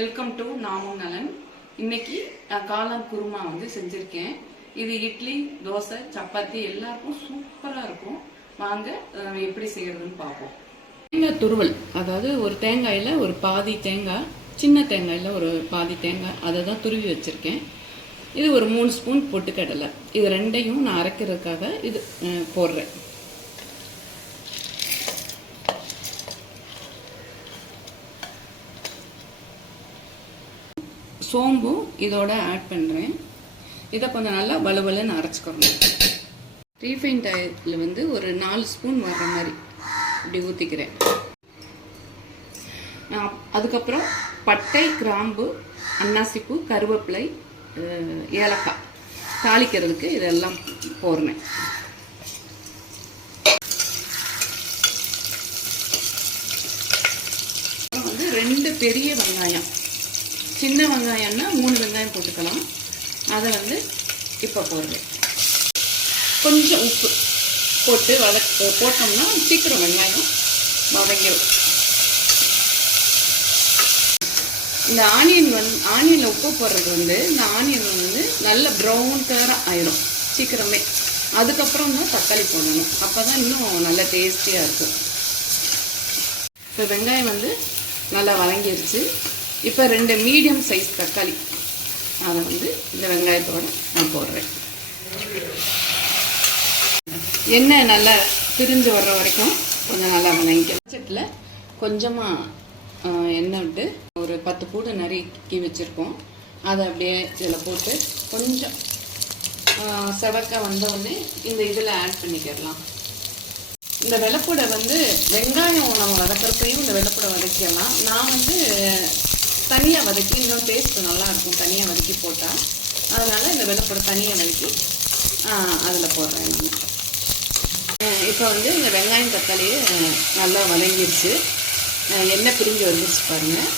Welcome to நாமும் நலன். இன்னைக்கு நான் காளான் குருமா செஞ்சிருக்கேன். இது இட்லி, தோசை, சப்பாத்தி எல்லாருக்கும் சூப்பரா இருக்கும். வாங்க எப்படி செய்யறதுன்னு பார்ப்போம். தேங்காய் துருவல், அதாவது ஒரு தேங்காயில ஒரு பாதி தேங்காய், சின்ன தேங்காயில ஒரு பாதி தேங்காய், அதை தான் துருவி வச்சிருக்கேன். இது ஒரு 3 ஸ்பூன் பொட்டுக்கடலை. இது ரெண்டையும் நான் அரைக்கிறதுக்காக இது போடுறேன். சோம்பும் இதோட ஆட் பண்ணுறேன். இதை கொஞ்சம் நல்லா வலுவலுன்னு அரைச்சிக்கணும். ரீஃபைண்ட் ஆயிலில் ஒரு 4 ஸ்பூன் வர்ற மாதிரி இப்படி ஊற்றிக்கிறேன். அதுக்கப்புறம் பட்டை, கிராம்பு, அன்னாசிப்பூ, கருவேப்பிலை, ஏலக்காய் தாளிக்கிறதுக்கு இதெல்லாம் போடுறேன். அப்புறம் 2 பெரிய வெங்காயம், சின்ன வெங்காயம்னா 3 வெங்காயம் போட்டுக்கலாம். அதை இப்போ போடுறேன். கொஞ்சம் உப்பு போட்டு போட்டோம்னா சீக்கிரம் வெங்காயம் வதங்கிடும். இந்த ஆனியனில் உப்பு போடுறது இந்த ஆனியன் நல்ல ப்ரௌன் கலராக ஆயிடும் சீக்கிரமே. அதுக்கப்புறம் தான் தக்காளி போடணும். அப்போ தான் இன்னும் நல்ல டேஸ்டியாக இருக்கும். இப்போ வெங்காயம் நல்லா வதங்கிருச்சு. இப்போ 2 மீடியம் சைஸ் தக்காளி, அதை இந்த வெங்காயத்தோடு நான் போடுறேன். எண்ணெய் நல்லா பிரிஞ்சு வர்ற வரைக்கும் கொஞ்சம் நல்லா வதங்கிக்கலாம். பட்சத்தில் கொஞ்சமாக எண்ணெய் விட்டு ஒரு 10 பூடு நறுக்கி வச்சுருக்கோம். அதை அப்படியே இதில் போட்டு கொஞ்சம் செவக்க வந்தவுடனே இந்த இதில் ஆட் பண்ணிக்கிடலாம். இந்த வெள்ளைப்பூடை வெங்காயம் நம்ம வதக்கிறப்பையும் இந்த வெள்ளைப்பூடை வதக்கிடலாம். நான் தனியாக வதக்கி இன்னும் டேஸ்ட் நல்லாயிருக்கும் தனியாக வதக்கி போட்டால். அதனால் இந்த வெள்ளைப்பூடை தனியாக வதக்கி அதில் போடுறேன் நான். இப்போ இந்த வெங்காயம் தக்காளியே நல்லா வதங்கிடுச்சு. எண்ணெய் பிரிஞ்சு வந்துருச்சு பாருங்கள்.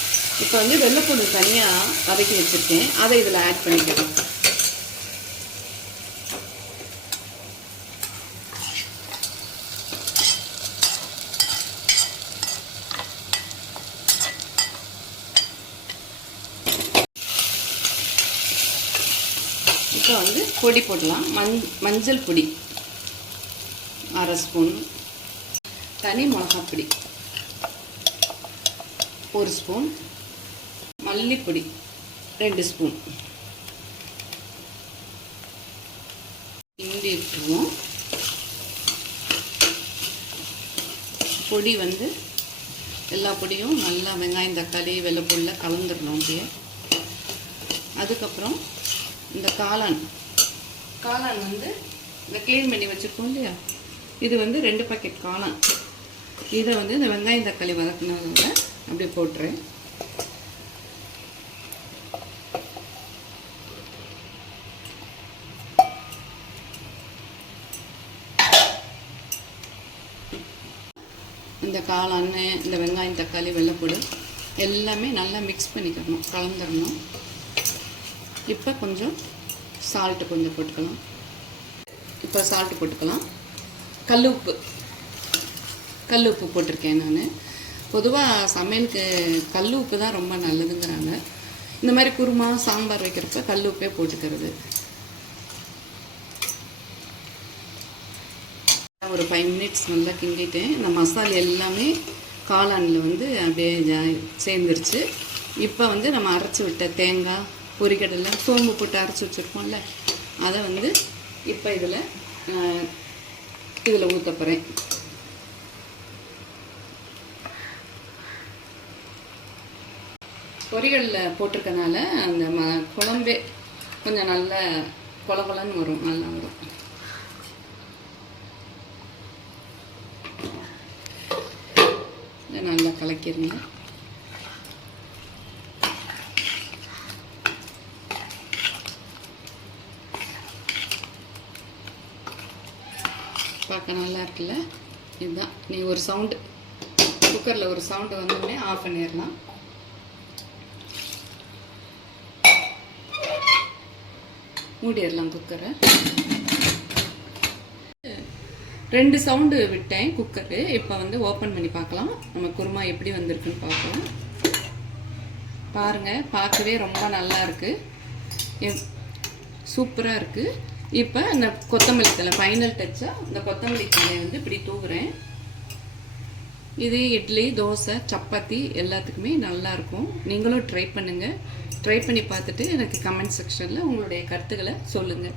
இப்போ வெள்ளைப்பூடு தனியாக வதக்கி வச்சுருக்கேன். அதை இதில் ஆட் பண்ணிக்கிறேன். இப்போ பொடி போடலாம். மஞ்சள் பொடி 1/2 ஸ்பூன், தனி மிளகாப்பொடி 1 ஸ்பூன், மல்லிப்பொடி 2 ஸ்பூன், கிண்டி விட்டுருவோம். பொடி எல்லா பொடியும் நல்லா வெங்காயம் தக்காளி வெள்ளைப்பூடில் கலந்துடணும் அப்படியே. அதுக்கப்புறம் இந்த காளான் இந்த க்ளீன் பண்ணி வச்சுருக்கோம் இல்லையா, இது 2 பாக்கெட் காளான். இதை இந்த வெங்காயம் தக்காளி வதக்கினதோட அப்படியே போட்டுறேன். இந்த காளான், இந்த வெங்காயம் தக்காளி வெள்ளைப்பூடு எல்லாமே நல்லா மிக்ஸ் பண்ணிக்கணும், கலந்துடணும். இப்போ கொஞ்சம் சால்ட்டு கொஞ்சம் போட்டுக்கலாம். இப்போ சால்ட்டு போட்டுக்கலாம். கல் உப்பு போட்டிருக்கேன் நான். பொதுவாக சமையலுக்கு கல் உப்பு தான் ரொம்ப நல்லதுங்கிறாங்க. இந்த மாதிரி குருமா சாம்பார் வைக்கிறப்ப கல் உப்பே போட்டுக்கிறது. ஒரு 5 மினிட்ஸ் நல்லா கிண்டிட்டேன். இந்த மசாலா எல்லாமே காளானில் அப்படியே சேர்ந்துருச்சு. இப்போ நம்ம அரைச்சி விட்ட தேங்காய், பொரிக்கடலை, சோம்பு போட்டு அரைச்சி வச்சுருக்கோம்ல, அதை இப்போ இதில் ஊற்ற போகிறேன். பொரிகடலை போட்டிருக்கனால அந்த குழம்பே கொஞ்சம் நல்ல கொலன்னு வரும், நல்லா வரும். நல்லா கலக்கிடுங்க. பார்க்க நல்லா இருக்குல்ல. இதுதான் நீ ஒரு சவுண்டு குக்கரில் ஒரு சவுண்டு வந்தோடனே ஆஃப் பண்ணிடலாம். மூடிடலாம் குக்கரை. 2 சவுண்டு விட்டேன் குக்கரு. இப்போ ஓப்பன் பண்ணி பார்க்கலாம். நம்ம குருமா எப்படி வந்திருக்குன்னு பார்க்கலாம். பாருங்கள், பார்க்கவே ரொம்ப நல்லா இருக்குது, சூப்பராக இருக்குது. இப்போ இந்த கொத்தமல்லி தழை ஃபைனல் டச்சாக இந்த கொத்தமல்லி தழையை வந்து இப்படி தூவுறேன். இது இட்லி, தோசை, சப்பாத்தி எல்லாத்துக்குமே நல்லாயிருக்கும். நீங்களும் ட்ரை பண்ணுங்கள். ட்ரை பண்ணி பார்த்துட்டு எனக்கு கமெண்ட் செக்ஷனில் உங்களுடைய கருத்துக்களை சொல்லுங்கள்.